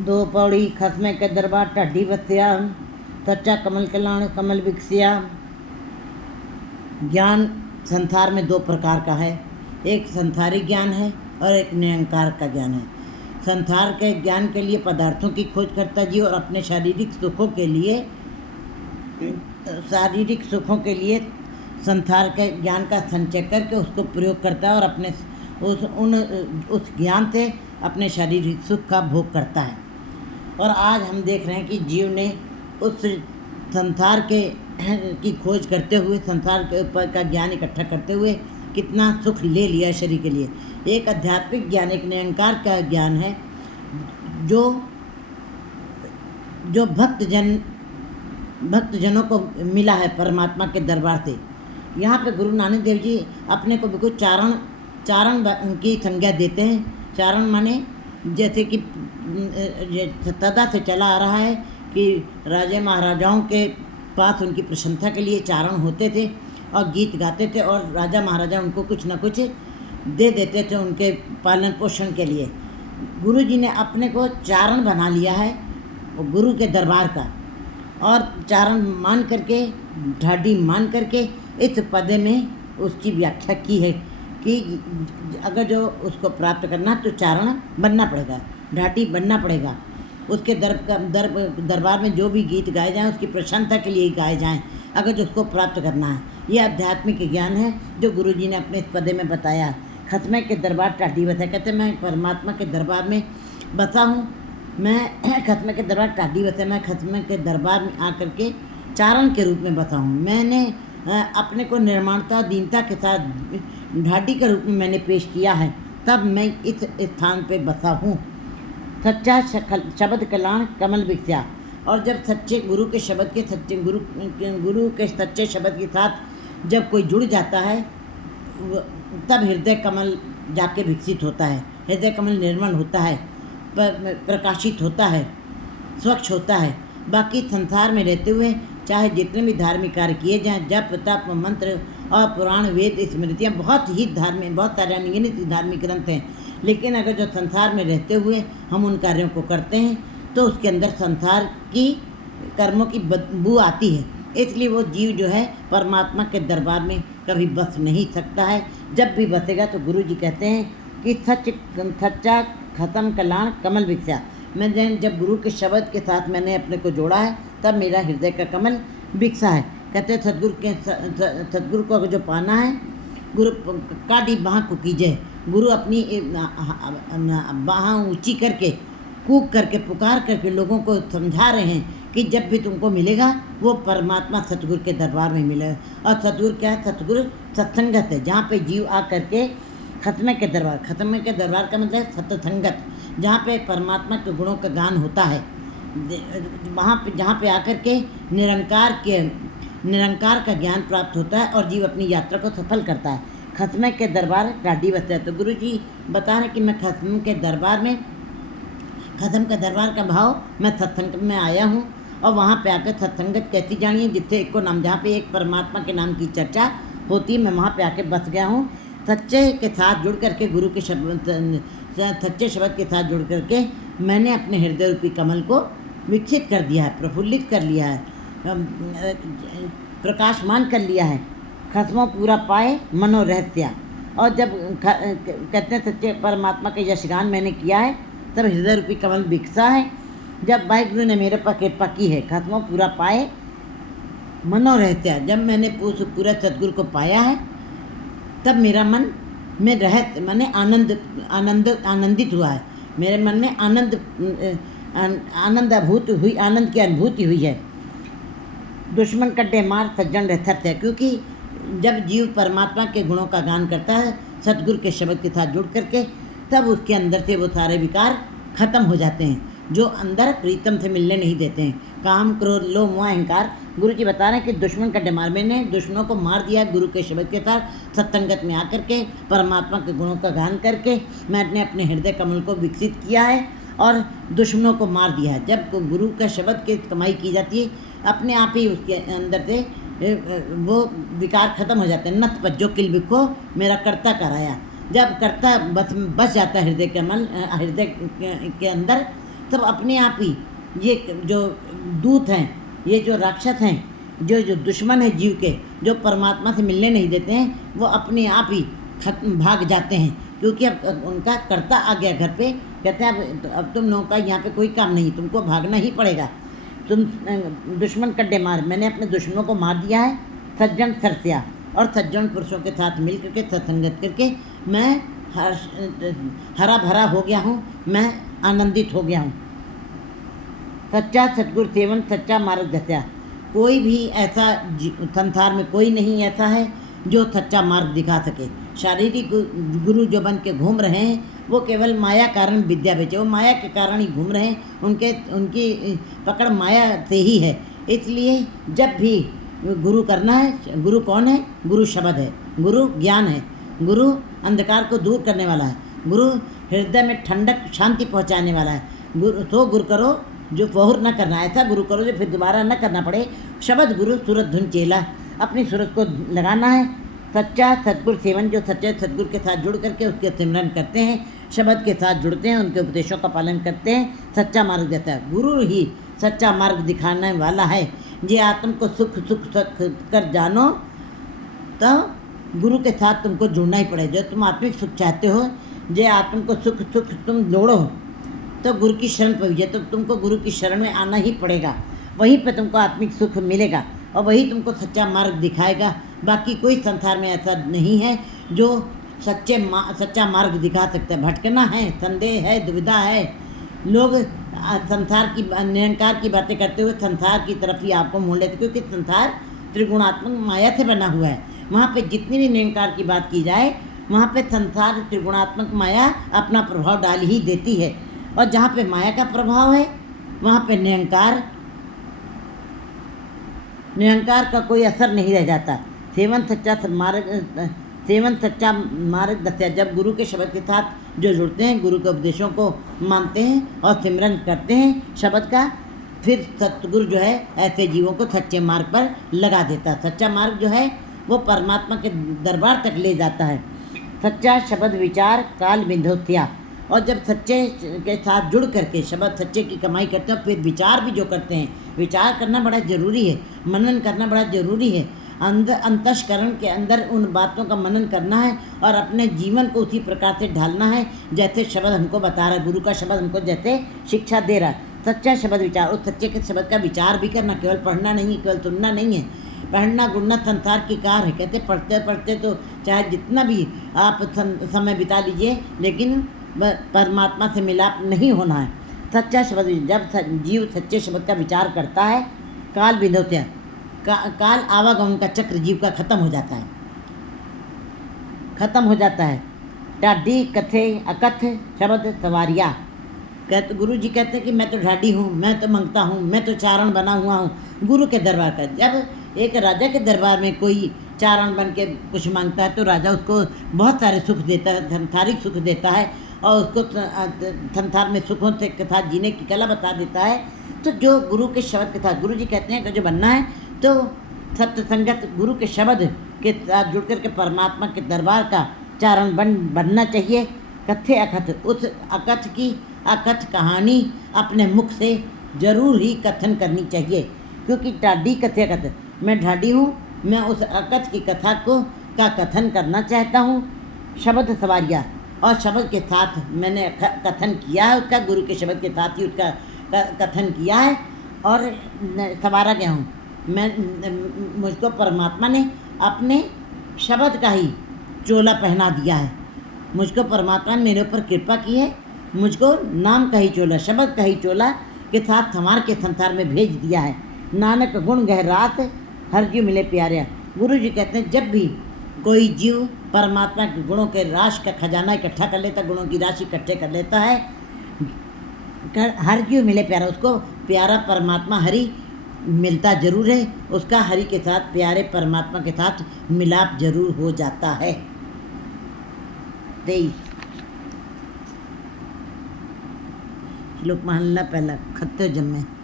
दो पौड़ी खसमे के दरबार ढाडी बसिया, सच्चा कमल कलाण कमल विकसिया। ज्ञान संसार में दो प्रकार का है, एक संसारी ज्ञान है और एक निरंकार का ज्ञान है। संसार के ज्ञान के लिए पदार्थों की खोज करता जी और अपने शारीरिक सुखों के लिए संसार के ज्ञान का संचय करके उसको प्रयोग करता है और अपने उस ज्ञान से अपने शारीरिक सुख का भोग करता है। और आज हम देख रहे हैं कि जीव ने उस संसार की खोज करते हुए, संसार के ऊपर का ज्ञान इकट्ठा करते हुए कितना सुख ले लिया शरीर के लिए। एक आध्यात्मिक ज्ञान, एक निरंकार का ज्ञान है जो भक्तजनों को मिला है परमात्मा के दरबार से। यहाँ पे गुरु नानक देव जी अपने को बिल्कुल चारण की संज्ञा देते हैं। चारण माने जैसे कि सदा से चला आ रहा है कि राजे महाराजाओं के पास उनकी प्रशंसा के लिए चारण होते थे और गीत गाते थे और राजा महाराजा उनको कुछ न कुछ दे देते थे उनके पालन पोषण के लिए। गुरु जी ने अपने को चारण बना लिया है गुरु के दरबार का, और चारण मान करके, ढाडी मान करके इस पद में उसकी व्याख्या की है कि अगर जो उसको प्राप्त करना तो चारण बनना पड़ेगा, ढाडी बनना पड़ेगा। उसके दरबार में जो भी गीत गाए जाएं उसकी प्रशंसा के लिए गाए जाएं, अगर जो उसको प्राप्त करना है। ये आध्यात्मिक ज्ञान है जो गुरु जी ने अपने इस पदे में बताया। खत्मे के दरबार ढाडी बसा, कहते मैं परमात्मा के दरबार में बसा हूँ, मैं खत्मे के दरबार ढाडी बसा, मैं खत्मे के दरबार में आकर के चारण के रूप में बसा हूँ। मैंने अपने को निर्माणता दीनता के साथ ढाडी के रूप में मैंने पेश किया है, तब मैं इस स्थान पे बसा हूँ। सच्चा शब्द कलाण कमल विकसिया। और जब सच्चे गुरु के शब्द के सच्चे शब्द के साथ जब कोई जुड़ जाता है तब हृदय कमल जाके विकसित होता है, हृदय कमल निर्मल होता है, प्रकाशित होता है, स्वच्छ होता है। बाकी संसार में रहते हुए चाहे जितने भी धार्मिक कार्य किए जाएं, जप तप मंत्र और पुराण वेद स्मृतियाँ बहुत सारे अनगिनत धार्मिक ग्रंथ हैं, लेकिन अगर जो संसार में रहते हुए हम उन कार्यों को करते हैं तो उसके अंदर संसार की कर्मों की बदबू आती है। इसलिए वो जीव जो है परमात्मा के दरबार में कभी बस नहीं सकता है। जब भी बसेगा तो गुरु जी कहते हैं कि सच्चा खत्म कलाण कमल विकसिया। मैं जब गुरु के शब्द के साथ मैंने अपने को जोड़ा है तब मेरा हृदय का कमल विकसा है। कहते हैं सदगुरु को अगर जो पाना है, गुरु काटी बाह को कीजिए। गुरु अपनी बाह ऊंची करके कूक करके पुकार करके लोगों को समझा रहे हैं कि जब भी तुमको मिलेगा वो परमात्मा सतगुरु के दरबार में मिलेगा। और सतगुरु क्या है? सतगुरु सत्संगत है, जहाँ पे जीव आ करके खत्मे के दरबार का मतलब सत्संगत, जहाँ पे परमात्मा के गुणों का गान होता है, वहाँ पे जहाँ पे आकर के निरंकार का ज्ञान प्राप्त होता है और जीव अपनी यात्रा को सफल करता है। खत्मे के दरबार ढाडी बसता है। तो गुरु जी बता रहे कि मैं खत्म के दरबार का भाव मैं सत्संग में आया हूँ और वहाँ पे आकर सत्संगत कैसी जानिए जिससे एक को नाम, जहाँ पे एक परमात्मा के नाम की चर्चा होती है, मैं वहाँ पे आके बस गया हूँ। सच्चे के साथ जुड़ करके गुरु के सच्चे शब्द के साथ जुड़ करके मैंने अपने हृदय रूपी कमल को विकसित कर दिया है, प्रफुल्लित कर लिया है, प्रकाशमान कर लिया है। खत्मों पूरा पाए मनो रहत्या। और जब कहते हैं सच्चे परमात्मा के यशगान मैंने किया है तब हृदय रूपी कमल विकसा है। जब वाहिगुरु ने मेरे पर कृपा की है, खत्मों पूरा पाए मनो रहत्या, जब मैंने पूरा सदगुरु को पाया है तब मेरा मन में रहत माने आनंदित हुआ है। मेरे मन में आनंद की अनुभूति हुई है। दुश्मन कड्डे मार सज्जन रहते हैं, क्योंकि जब जीव परमात्मा के गुणों का गान करता है सतगुरु के शब्द के साथ जुड़ करके, तब उसके अंदर से वो सारे विकार खत्म हो जाते हैं जो अंदर प्रीतम से मिलने नहीं देते हैं। काम क्रोध लोभ मोह अहंकार। गुरु जी बता रहे हैं कि दुश्मन का मार, मैंने दुश्मनों को मार दिया गुरु के शब्द के साथ सत्संगत में आकर के, परमात्मा के गुणों का गान करके मैंने अपने हृदय कमल को विकसित किया है और दुश्मनों को मार दिया है। जब गुरु का शब्द की कमाई की जाती है अपने आप ही उसके अंदर से वो विकार खत्म हो जाते हैं। नत पज्जो किल बिको मेरा कर्ता कराया, जब कर्ता बस जाता है हृदय के अंदर, तब अपने आप ही ये जो दूत हैं, ये जो राक्षस हैं, जो दुश्मन है जीव के, जो परमात्मा से मिलने नहीं देते हैं, वो अपने आप ही भाग जाते हैं, क्योंकि अब उनका कर्ता आ गया घर पे। कहते हैं अब तुम लोगों का यहाँ पे कोई काम नहीं, तुमको भागना ही पड़ेगा। तुम दुश्मन कड्डे मार, मैंने अपने दुश्मनों को मार दिया है, सज्जन सरसिया, और सज्जन पुरुषों के साथ मिल करके सत्संगत करके मैं हरा भरा हो गया हूँ, मैं आनंदित हो गया हूँ। सच्चा सतगुरु सेवन सच्चा मार्ग दस्या। कोई भी ऐसा संसार में कोई नहीं ऐसा है जो सच्चा मार्ग दिखा सके। शारीरिक गुरु जो बन के घूम रहे हैं वो केवल माया कारण विद्या बेचे, वो माया के कारण ही घूम रहे हैं, उनकी पकड़ माया से ही है। इसलिए जब भी गुरु करना है, गुरु कौन है? गुरु शब्द है, गुरु ज्ञान है, गुरु अंधकार को दूर करने वाला है, गुरु हृदय में ठंडक शांति पहुंचाने वाला है। गुरु करो जो बहुर न करना, ऐसा गुरु करो जो फिर दोबारा न करना पड़े। शब्द गुरु सूरत धुन चेला, अपनी सूरत को लगाना है। सच्चा सतगुरु सेवन, जो सच्चे सतगुरु के साथ जुड़ करके उसके सिमरन करते हैं, शब्द के साथ जुड़ते हैं, उनके उपदेशों का पालन करते हैं, सच्चा मार्ग देता है। गुरु ही सच्चा मार्ग दिखाने वाला है। जे आत्म को सुख कर जानो, तो गुरु के साथ तुमको जुड़ना ही पड़ेगा। जो तुम आत्मिक सुख चाहते हो, जे आत्म को सुख तुम जोड़ो, तो गुरु की शरण पहुँचे, तो तुमको गुरु की शरण में आना ही पड़ेगा। वहीं पे तुमको आत्मिक सुख मिलेगा और वही तुमको सच्चा मार्ग दिखाएगा। बाकी कोई संसार में ऐसा नहीं है जो सच्चा मार्ग दिखा सकता है। भटकना है, संदेह है, दुविधा है, लोग संसार की निरंकार की बातें करते हुए संसार की तरफ ही आपको मोड़ लेते, क्योंकि संसार त्रिगुणात्मक माया से बना हुआ है। वहाँ पे जितनी भी निरंकार की बात की जाए, वहाँ पे संसार त्रिगुणात्मक माया अपना प्रभाव डाल ही देती है, और जहाँ पे माया का प्रभाव है वहाँ पे निरंकार का कोई असर नहीं रह जाता। सेवन सच्चा मार्ग दस्या। जब गुरु के शब्द के साथ जो जुड़ते हैं, गुरु के उपदेशों को मानते हैं और सिमरन करते हैं शब्द का, फिर सतगुरु जो है ऐसे जीवों को सच्चे मार्ग पर लगा देता है। सच्चा मार्ग जो है वो परमात्मा के दरबार तक ले जाता है। सच्चा शब्द विचार काल बिंधोत्या। और जब सच्चे के साथ जुड़ करके शब्द सच्चे की कमाई करते हैं, फिर विचार भी जो करते हैं, विचार करना बड़ा ज़रूरी है, मनन करना बड़ा ज़रूरी है। अंतःकरण के अंदर उन बातों का मनन करना है और अपने जीवन को उसी प्रकार से ढालना है जैसे शब्द हमको बता रहा है, गुरु का शब्द हमको जैसे शिक्षा दे रहा है। सच्चा शब्द विचार, उस सच्चे के शब्द का विचार भी करना, केवल पढ़ना नहीं, केवल सुनना नहीं है। पढ़ना गुणना संसार की कार है। कहते पढ़ते पढ़ते तो चाहे जितना भी आप समय बिता लीजिए, लेकिन परमात्मा से मिलाप नहीं होना है। सच्चा शब्द, जब जीव सच्चे शब्द का विचार करता है, काल बिंधोत्या, काल आवागमन का चक्र जीव का खत्म हो जाता है। ढाडी कथे अकथ शब्द सवारिया। कहते गुरु जी कहते हैं कि मैं तो ढाडी हूँ, मैं तो मंगता हूँ, मैं तो चारण बना हुआ हूँ गुरु के दरबार का। जब एक राजा के दरबार में कोई चारण बन के कुछ मांगता है तो राजा उसको बहुत सारे सुख देता है, संसारिक सुख देता है, और उसको संसार में सुखों से के साथ जीने की कला बता देता है। तो जो गुरु के शब्द के साथ, गुरु जी कहते हैं कि जो बनना है तो सत्य संगत गुरु के शब्द के साथ जुड़ कर के परमात्मा के दरबार का चारण बनना चाहिए। कथे अकथ, उस अकथ कहानी अपने मुख से जरूर ही कथन करनी चाहिए, क्योंकि ढाडी कथे अकथ, मैं ढाडी हूँ, मैं उस अकथ की कथा का कथन करना चाहता हूँ। शब्द सवारिया, और शब्द के साथ मैंने कथन किया है उसका, गुरु के शब्द के साथ ही उसका कथन किया है और सवारा गया हूँ मैं। मुझको परमात्मा ने अपने शब्द का ही चोला पहना दिया है। मुझको परमात्मा ने मेरे ऊपर कृपा की है, मुझको नाम का ही चोला, शब्द का ही चोला के साथ संवार के संसार में भेज दिया है। नानक गुण गहरात हर जीव मिले प्यारे। गुरु जी कहते हैं जब भी कोई जीव परमात्मा के गुणों के राशि का खजाना इकट्ठा कर लेता, गुणों की राशि इकट्ठे कर लेता है, हर जीव मिले प्यारा, उसको प्यारा परमात्मा हरि मिलता जरूर है, उसका हरि के साथ, प्यारे परमात्मा के साथ मिलाप जरूर हो जाता है। 23 श्लोक महला पहला। खत्ते जम्मे।